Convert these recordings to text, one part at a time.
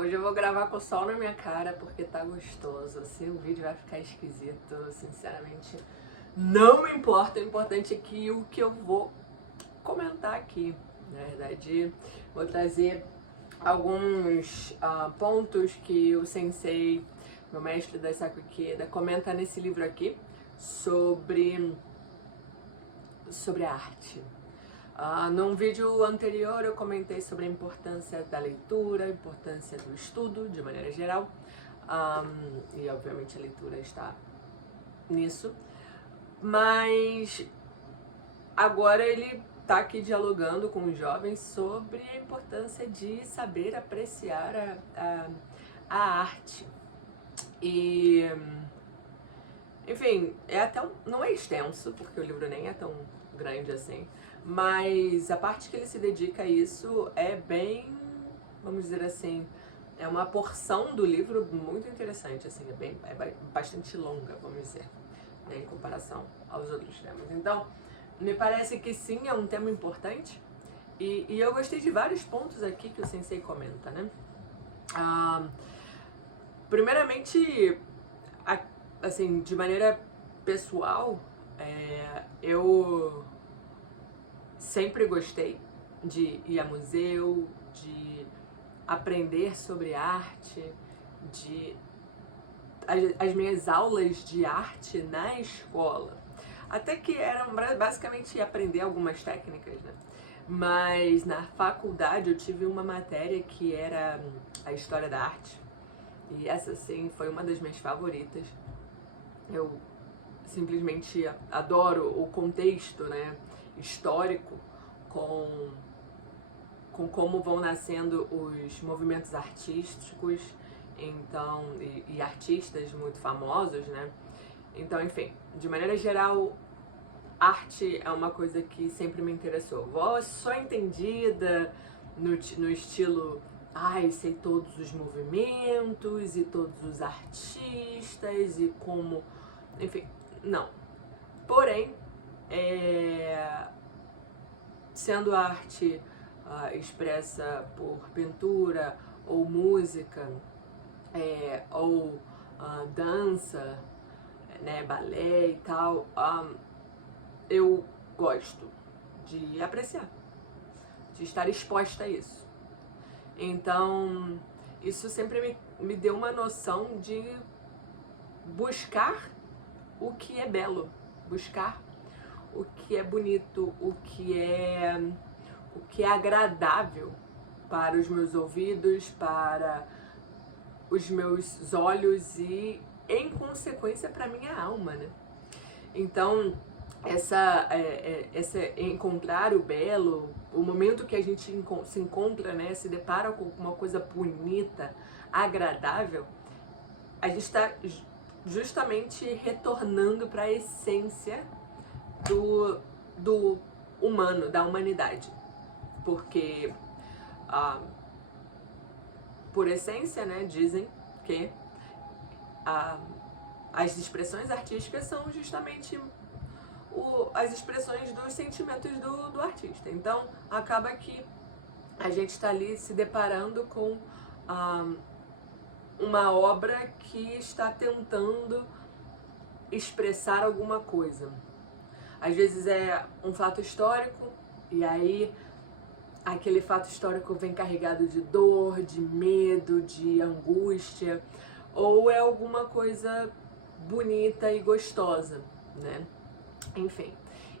Hoje eu vou gravar com o sol na minha cara porque tá gostoso. Se o vídeo vai ficar esquisito, sinceramente, não me importa. O importante é que o que eu vou comentar aqui, na verdade, vou trazer alguns pontos que o sensei, meu mestre da Daisaku Ikeda, comenta nesse livro aqui sobre a arte. Num vídeo anterior eu comentei sobre a importância da leitura, a importância do estudo de maneira geral, e obviamente a leitura está nisso, mas agora ele está aqui dialogando com os jovens sobre a importância de saber apreciar a arte. E, enfim, não é extenso, porque o livro nem é tão grande assim, mas a parte que ele se dedica a isso é bem, vamos dizer assim, é uma porção do livro muito interessante, assim, é bastante longa, vamos dizer, né, em comparação aos outros temas. Então, me parece que sim, é um tema importante, e eu gostei de vários pontos aqui que o sensei comenta, né? Primeiramente, assim, de maneira pessoal, eu sempre gostei de ir a museu, de aprender sobre arte, as minhas aulas de arte na escola, até que eram basicamente aprender algumas técnicas, né? Mas na faculdade eu tive uma matéria que era a História da Arte, e essa sim foi uma das minhas favoritas. Eu simplesmente adoro o contexto, né, histórico com como vão nascendo os movimentos artísticos, então, e artistas muito famosos, né? Então, enfim, de maneira geral, arte é uma coisa que sempre me interessou. Voz só entendida no estilo, sei todos os movimentos e todos os artistas e como, enfim, não. Porém, sendo arte expressa por pintura ou música, ou dança, né, balé e tal, eu gosto de apreciar, de estar exposta a isso. Então, isso sempre me deu uma noção de buscar o que é belo, buscar o que é bonito, o que é agradável para os meus ouvidos, para os meus olhos e, em consequência, para a minha alma, né? Então, encontrar o belo, o momento que a gente se encontra, né, se depara com uma coisa bonita, agradável, a gente está justamente retornando para a essência do humano, da humanidade. Porque, por essência, né, dizem que as expressões artísticas são justamente as expressões dos sentimentos do artista. Então, acaba que a gente está ali se deparando com uma obra que está tentando expressar alguma coisa. Às vezes é um fato histórico, e aí aquele fato histórico vem carregado de dor, de medo, de angústia, ou é alguma coisa bonita e gostosa, né? Enfim,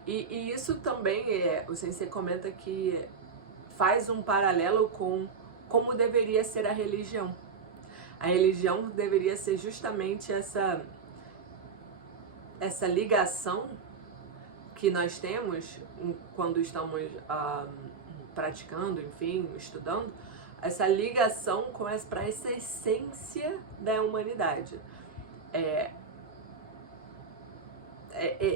e isso também o sensei comenta que faz um paralelo com como deveria ser a religião. A religião deveria ser justamente essa ligação que nós temos quando estamos praticando, enfim, estudando, essa ligação para essa essência da humanidade.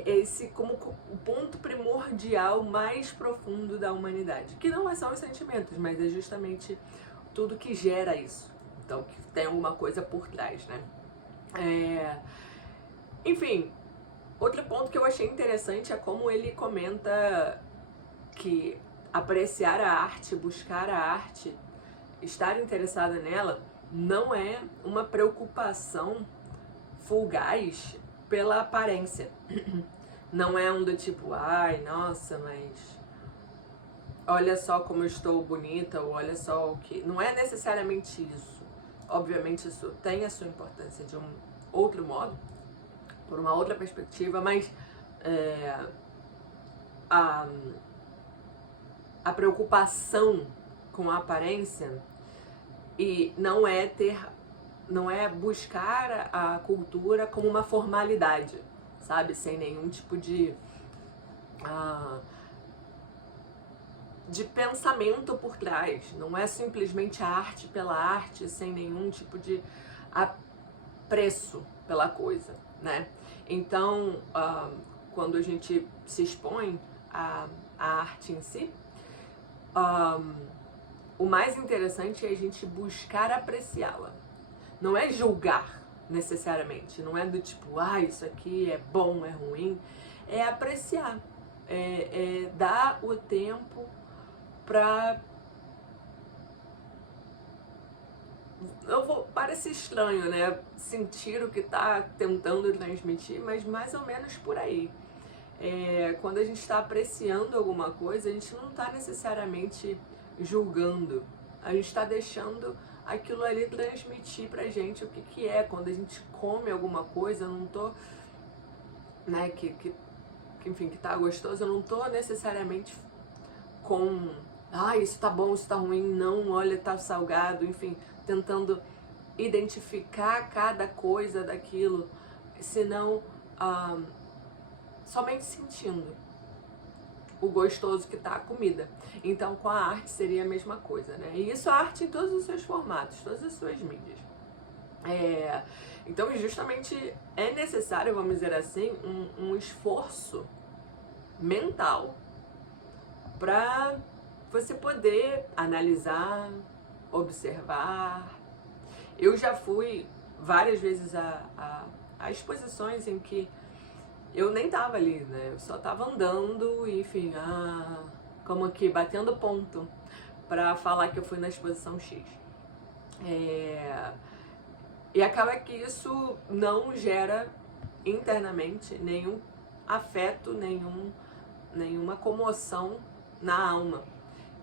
Esse como o ponto primordial mais profundo da humanidade, que não são os sentimentos, mas é justamente tudo que gera isso. Então, que tem alguma coisa por trás, né? Enfim, outro ponto que eu achei interessante é como ele comenta que apreciar a arte, buscar a arte, estar interessada nela, não é uma preocupação fugaz pela aparência. Não é um do tipo, ai, nossa, mas olha só como eu estou bonita, ou olha só o que... Não é necessariamente isso. Obviamente isso tem a sua importância de um outro modo, por uma outra perspectiva, mas a preocupação com a aparência e não é buscar a cultura como uma formalidade, sabe? Sem nenhum tipo de pensamento por trás. Não é simplesmente a arte pela arte, sem nenhum tipo de apreço pela coisa, né? Então, quando a gente se expõe à arte em si, o mais interessante é a gente buscar apreciá-la. Não é julgar, necessariamente. Não é do tipo, isso aqui é bom, é ruim. É apreciar. É dar o tempo pra... Parece estranho, né? Sentir o que tá tentando transmitir, mas mais ou menos por aí. Quando a gente está apreciando alguma coisa, a gente não está necessariamente julgando. A gente está deixando aquilo ali transmitir pra gente o que é. Quando a gente come alguma coisa, eu não tô, né, enfim, que tá gostoso, eu não tô necessariamente com, isso tá bom, isso tá ruim, não, olha, tá salgado, enfim, tentando identificar cada coisa daquilo, senão somente sentindo o gostoso que tá a comida. Então, com a arte seria a mesma coisa, né? E isso é arte em todos os seus formatos, todas as suas mídias. Então, justamente é necessário, vamos dizer assim, um esforço mental para você poder analisar, observar. Eu já fui várias vezes a exposições em que eu nem tava ali, né? Eu só tava andando e, enfim, como aqui, batendo ponto pra falar que eu fui na exposição X. E acaba que isso não gera internamente nenhum afeto, nenhuma comoção na alma.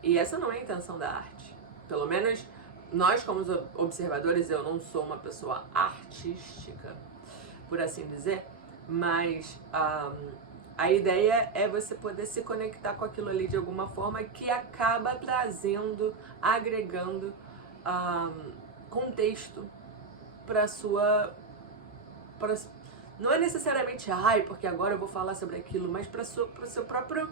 E essa não é a intenção da arte. Pelo menos nós, como observadores, eu não sou uma pessoa artística, por assim dizer, mas a ideia é você poder se conectar com aquilo ali de alguma forma que acaba trazendo, agregando contexto para sua... não é necessariamente, porque agora eu vou falar sobre aquilo, mas para sua própria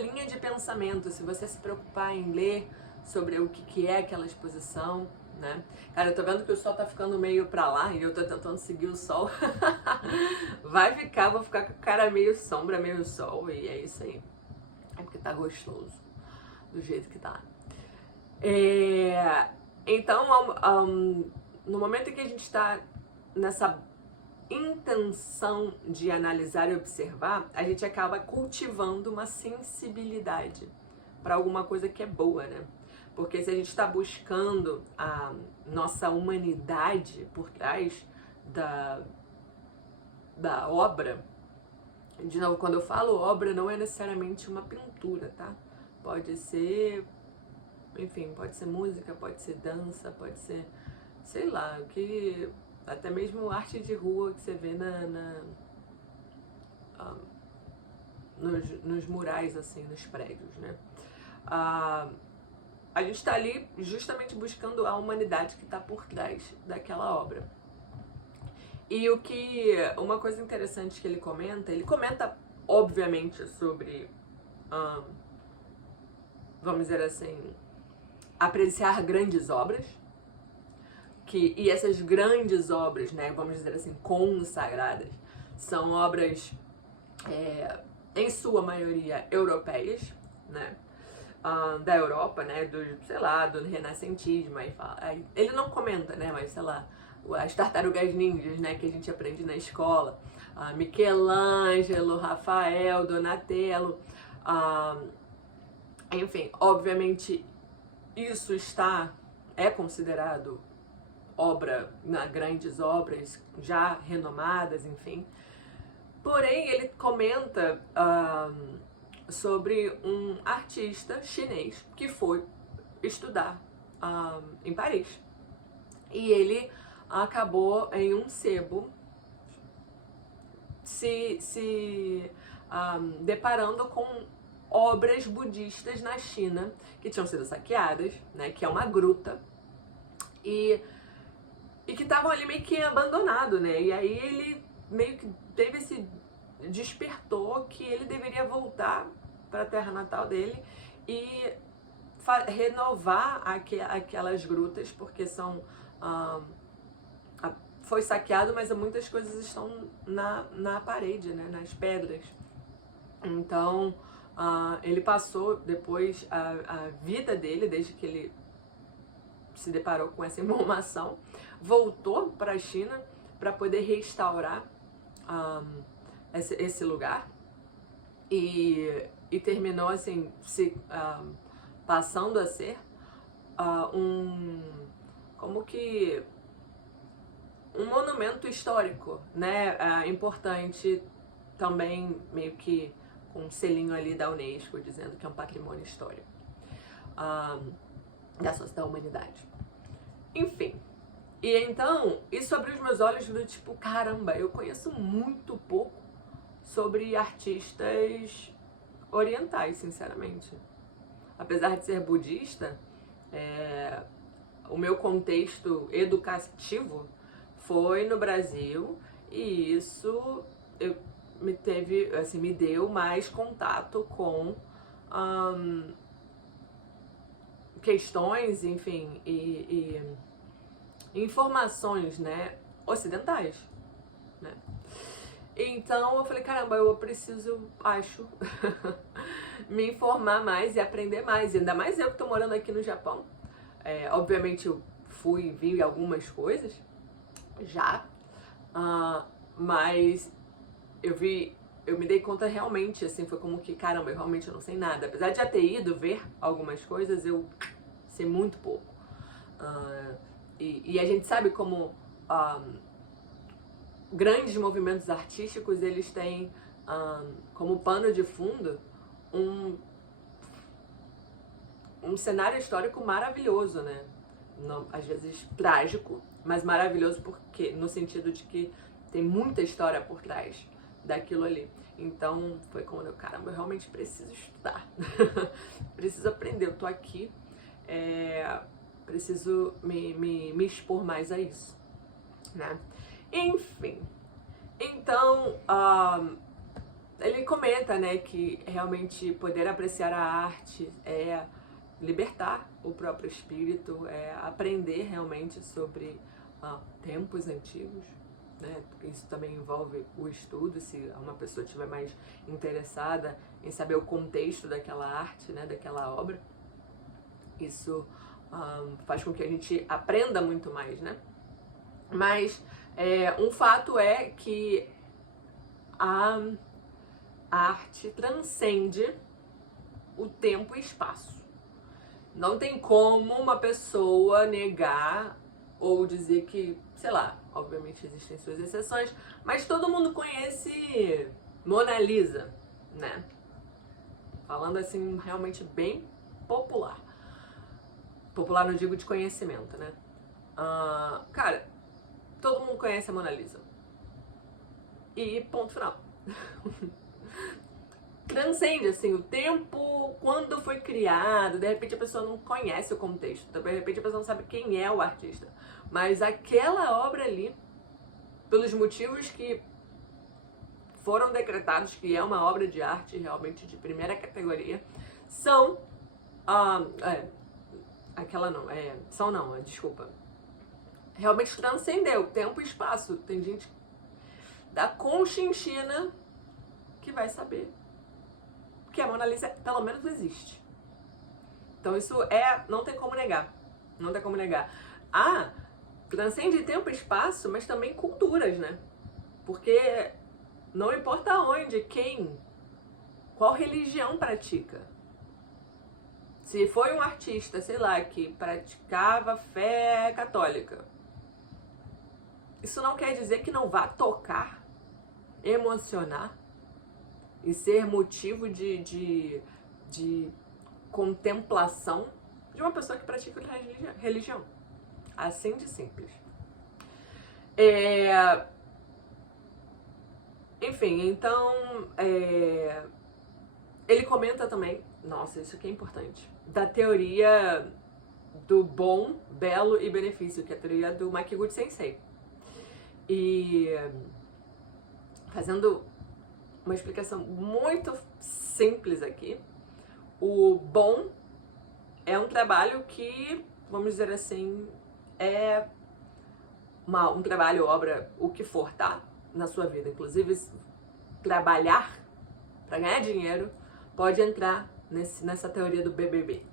linha de pensamento. Se você se preocupar em ler sobre o que é aquela exposição, né? Cara, eu tô vendo que o sol tá ficando meio pra lá e eu tô tentando seguir o sol. Vou ficar com a cara meio sombra, meio sol, e é isso aí. É porque tá gostoso do jeito que tá. Então, no momento em que a gente tá nessa intenção de analisar e observar, a gente acaba cultivando uma sensibilidade para alguma coisa que é boa, né? Porque se a gente está buscando a nossa humanidade por trás da obra, de novo, quando eu falo obra, não é necessariamente uma pintura, tá? Pode ser, enfim, pode ser música, pode ser dança, pode ser, sei lá, que até mesmo arte de rua que você vê nos murais, assim, nos prédios, né? A gente está ali justamente buscando a humanidade que está por trás daquela obra. E uma coisa interessante que ele comenta obviamente sobre, vamos dizer assim, apreciar grandes obras, e essas grandes obras, né, vamos dizer assim, consagradas, são obras, em sua maioria, europeias, né? Da Europa, né, do renascentismo, aí ele não comenta, né, mas sei lá, as tartarugas ninjas, né, que a gente aprende na escola, Michelangelo, Rafael, Donatello, enfim, obviamente isso está é considerado grandes obras já renomadas, enfim. Porém, ele comenta sobre um artista chinês que foi estudar em Paris. E ele acabou em um sebo se deparando com obras budistas na China que tinham sido saqueadas, né, que é uma gruta, e que estavam ali meio que abandonado, né? E aí ele meio que teve despertou que ele deveria voltar para a terra natal dele e renovar aquelas grutas, porque foi saqueado, mas muitas coisas estão na parede, né, nas pedras. Então, ele passou depois a vida dele, desde que ele se deparou com essa informação, voltou para a China para poder restaurar esse lugar e terminou assim, passando a ser como que um monumento histórico, né, importante também, meio que com um selinho ali da Unesco dizendo que é um patrimônio histórico da humanidade. Enfim, e então isso abriu os meus olhos do tipo, caramba, eu conheço muito pouco sobre artistas orientais, sinceramente. Apesar de ser budista, o meu contexto educativo foi no Brasil, e isso me deu mais contato com questões, enfim, e informações, né, ocidentais, né? Então eu falei, caramba, eu preciso, acho, me informar mais e aprender mais. E ainda mais eu que tô morando aqui no Japão. Obviamente eu fui e vi algumas coisas já, mas eu me dei conta realmente, assim, foi como que, caramba, eu realmente não sei nada. Apesar de já ter ido ver algumas coisas, eu sei muito pouco. E a gente sabe como grandes movimentos artísticos, eles têm como pano de fundo um cenário histórico maravilhoso, né? Não, às vezes trágico, mas maravilhoso porque, no sentido de que tem muita história por trás daquilo ali. Então foi quando caramba, eu realmente preciso estudar. Preciso aprender, eu tô aqui, preciso me expor mais a isso, né? Enfim, então ele comenta, né, que realmente poder apreciar a arte é libertar o próprio espírito, é aprender realmente sobre tempos antigos, né? Isso também envolve o estudo, se uma pessoa estiver mais interessada em saber o contexto daquela arte, né, daquela obra. Isso faz com que a gente aprenda muito mais, né? Mas um fato é que a arte transcende o tempo e espaço. Não tem como uma pessoa negar ou dizer que, sei lá, obviamente existem suas exceções, mas todo mundo conhece Mona Lisa, né? Falando assim, realmente bem popular. Popular não digo de conhecimento, né? Cara, todo mundo conhece a Mona Lisa. E ponto final. Transcende, assim, o tempo, quando foi criado, de repente a pessoa não conhece o contexto, de repente a pessoa não sabe quem é o artista, mas aquela obra ali, pelos motivos que foram decretados que é uma obra de arte realmente de primeira categoria, são, desculpa, realmente transcendeu tempo e espaço. Tem gente da Conchinchina que vai saber que a Mona Lisa pelo menos existe. Então isso não tem como negar. Não tem como negar. Transcende tempo e espaço, mas também culturas, né? Porque não importa onde, qual religião pratica. Se foi um artista, sei lá, que praticava fé católica, isso não quer dizer que não vá tocar, emocionar e ser motivo de contemplação de uma pessoa que pratica religião. Assim de simples. Enfim, então ele comenta também, nossa, isso aqui é importante, da teoria do bom, belo e benefício, que é a teoria do Makiguchi Sensei. E fazendo uma explicação muito simples aqui, o bom é um trabalho que, vamos dizer assim, é um trabalho, obra, o que for, tá? Na sua vida. Inclusive, trabalhar para ganhar dinheiro pode entrar nessa teoria do BBB.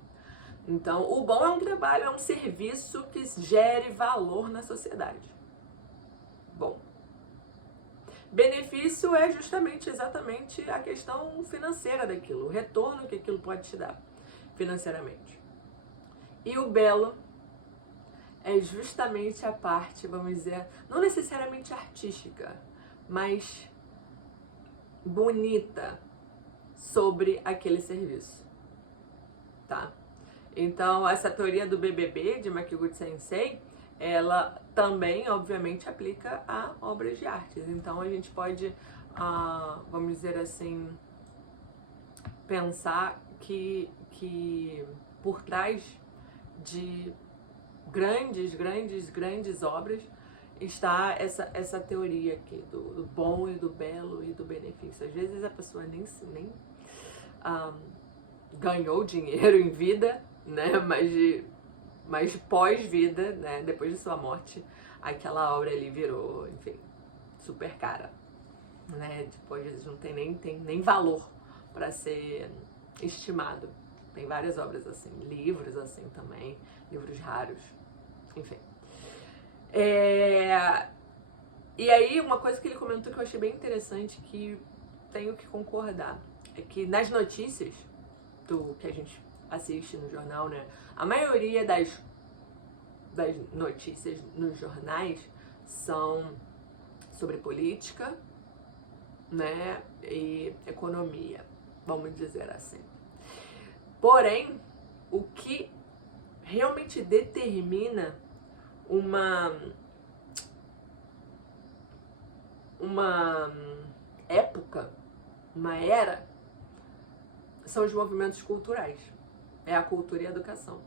Então, o bom é um trabalho, é um serviço que gere valor na sociedade. Bom. Benefício é justamente, exatamente a questão financeira daquilo, o retorno que aquilo pode te dar financeiramente. E o belo é justamente a parte, vamos dizer, não necessariamente artística, mas bonita sobre aquele serviço, tá? Então, essa teoria do BBB, de Makiguchi Sensei, ela também, obviamente, aplica a obras de artes. Então, a gente pode, vamos dizer assim, pensar que por trás de grandes obras está essa teoria aqui do bom e do belo e do benefício. Às vezes a pessoa nem ganhou dinheiro em vida, né? Mas pós-vida, né? Depois de sua morte, aquela obra ali virou, enfim, super cara, né? Depois não tem nem valor para ser estimado. Tem várias obras assim, livros assim também, livros raros, enfim. E aí, uma coisa que ele comentou que eu achei bem interessante, que tenho que concordar, é que nas notícias que a gente assiste no jornal, né, a maioria das notícias nos jornais são sobre política, né, e economia, vamos dizer assim. Porém, o que realmente determina uma época, uma era, são os movimentos culturais. É a cultura e a educação.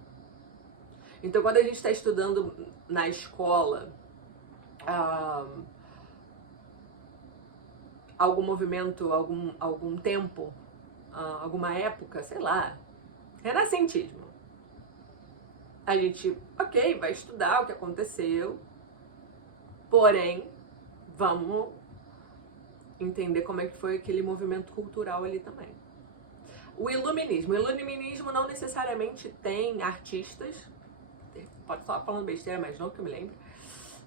Então, quando a gente está estudando na escola algum movimento, algum tempo, alguma época, sei lá, renascentismo, a gente, ok, vai estudar o que aconteceu, porém, vamos entender como é que foi aquele movimento cultural ali também. O iluminismo não necessariamente tem artistas, pode estar falando besteira, mas não que eu me lembre,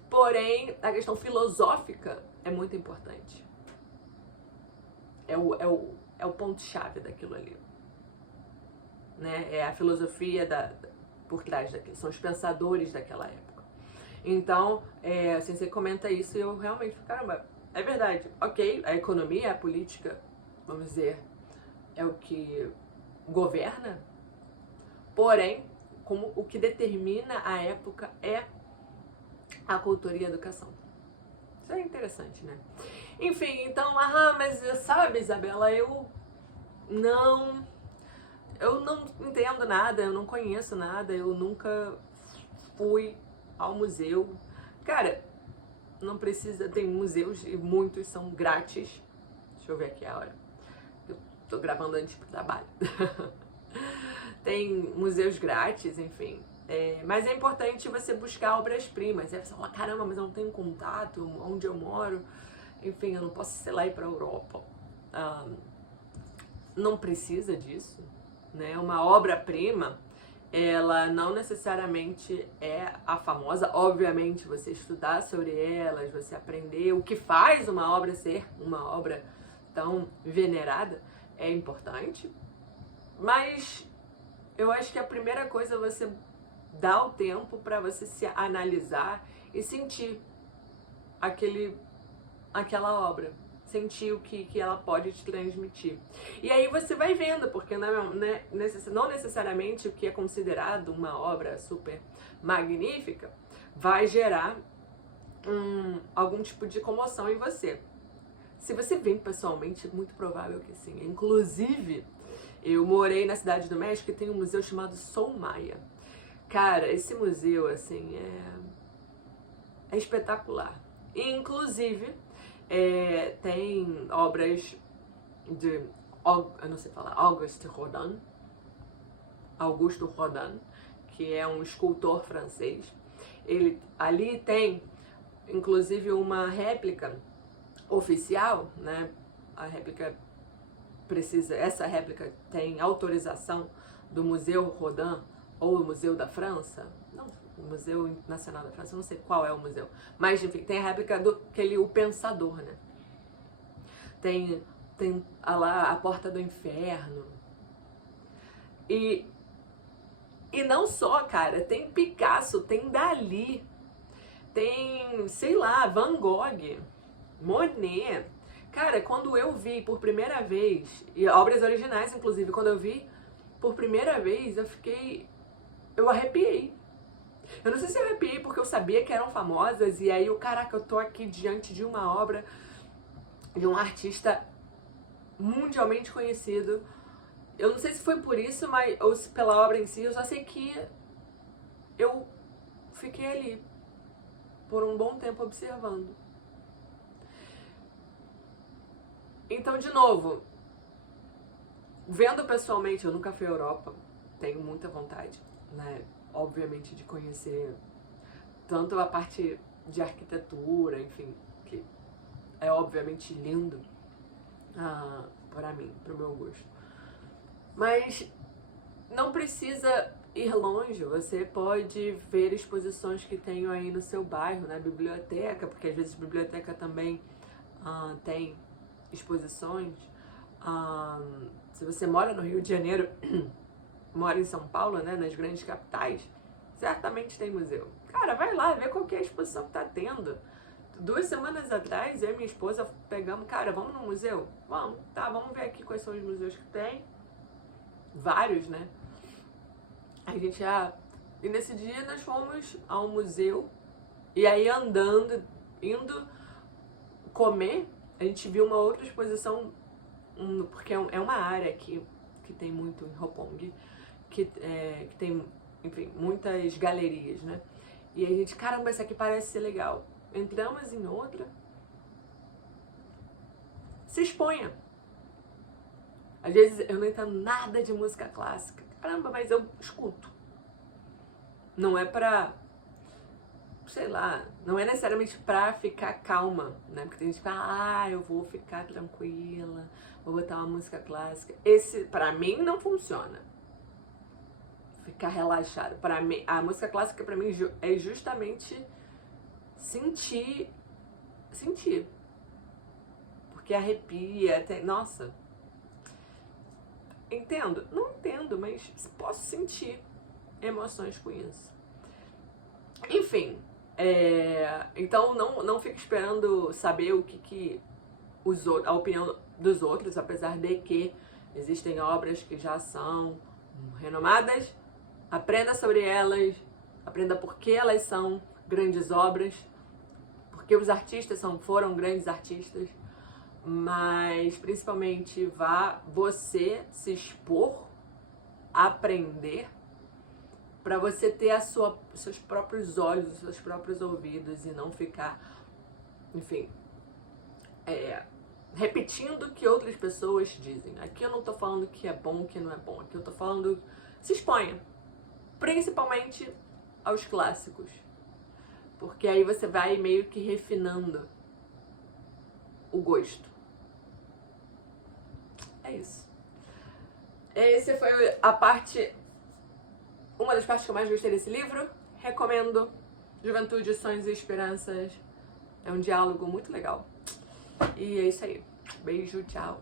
porém, a questão filosófica é muito importante. É o ponto-chave daquilo ali. Né? É a filosofia por trás daquilo, são os pensadores daquela época. Então, assim, você comenta isso e eu realmente, caramba, é verdade, ok, a economia, a política, vamos dizer, é o que governa, porém, como o que determina a época é a cultura e a educação. Isso é interessante, né? Enfim, então, mas sabe, Isabela, eu não entendo nada, eu não conheço nada, eu nunca fui ao museu. Cara, não precisa, tem museus e muitos são grátis. Deixa eu ver aqui a hora. Eu tô gravando antes pro trabalho. Tem museus grátis, enfim. Mas é importante você buscar obras-primas. Aí você fala, caramba, mas eu não tenho contato onde eu moro. Enfim, eu não posso, sei lá, ir pra Europa. Não precisa disso. Né? Uma obra-prima, ela não necessariamente é a famosa. Obviamente, você estudar sobre elas, você aprender o que faz uma obra ser uma obra tão venerada é importante, mas eu acho que a primeira coisa é você dar o tempo para você se analisar e sentir aquela obra. Sentir o que ela pode te transmitir. E aí você vai vendo, porque não necessariamente o que é considerado uma obra super magnífica vai gerar algum tipo de comoção em você. Se você vem pessoalmente, é muito provável que sim. Inclusive, eu morei na Cidade do México e tem um museu chamado Sol Maia. Cara, esse museu, assim, é espetacular. Inclusive, tem obras de, eu não sei falar, Augusto Rodin, que é um escultor francês. Ali tem, inclusive, uma réplica oficial, né? Essa réplica tem autorização do Museu Rodin ou do Museu da França, não, o Museu Nacional da França, eu não sei qual é o museu, mas enfim, tem a réplica o Pensador, né? Tem lá a Porta do Inferno. E não só, cara, tem Picasso, tem Dalí, tem, sei lá, Van Gogh, Monet. Cara, quando eu vi por primeira vez, e obras originais inclusive, quando eu vi por primeira vez, eu arrepiei. Eu não sei se eu arrepiei porque eu sabia que eram famosas, e aí caraca, eu tô aqui diante de uma obra de um artista mundialmente conhecido. Eu não sei se foi por isso, ou se pela obra em si, eu só sei que eu fiquei ali por um bom tempo observando. Então, de novo, vendo pessoalmente, eu nunca fui à Europa, tenho muita vontade, né? Obviamente, de conhecer tanto a parte de arquitetura, enfim, que é obviamente lindo para mim, pro meu gosto. Mas não precisa ir longe, você pode ver exposições que tenham aí no seu bairro, na biblioteca, porque às vezes biblioteca também tem exposições. Se você mora no Rio de Janeiro, mora em São Paulo, né, nas grandes capitais, certamente tem museu. Cara, vai lá, vê qual que é a exposição que tá tendo. 2 semanas atrás, eu e minha esposa pegamos, cara, vamos no museu? Vamos, tá, vamos ver aqui quais são os museus que tem. Vários, né? A gente E nesse dia nós fomos ao museu, e aí indo comer, a gente viu uma outra exposição, porque é uma área que tem muito em Roppongi, que tem, enfim, muitas galerias, né? E a gente, caramba, essa aqui parece ser legal. Entramos em outra. Se exponha. Às vezes eu não entendo nada de música clássica. Caramba, mas eu escuto. Não é pra, sei lá, não é necessariamente pra ficar calma, né? Porque tem gente que fala, eu vou ficar tranquila, vou botar uma música clássica. Esse, pra mim, não funciona. Ficar relaxado. Pra mim, a música clássica pra mim é justamente sentir. Porque arrepia, nossa. Entendo? Não entendo, mas posso sentir emoções com isso. Enfim, então não fique esperando saber a opinião dos outros, apesar de que existem obras que já são renomadas. Aprenda sobre elas, aprenda por que elas são grandes obras, porque os artistas foram grandes artistas, mas principalmente vá você se expor, aprender, para você ter seus próprios olhos, seus próprios ouvidos, e não ficar, enfim, repetindo o que outras pessoas dizem. Aqui eu não tô falando que é bom, que não é bom. Aqui eu tô falando, se exponha, principalmente aos clássicos, porque aí você vai meio que refinando o gosto. É isso. Esse foi uma das partes que eu mais gostei desse livro. Recomendo. Juventude, Sonhos e Esperanças. É um diálogo muito legal. E é isso aí. Beijo, tchau.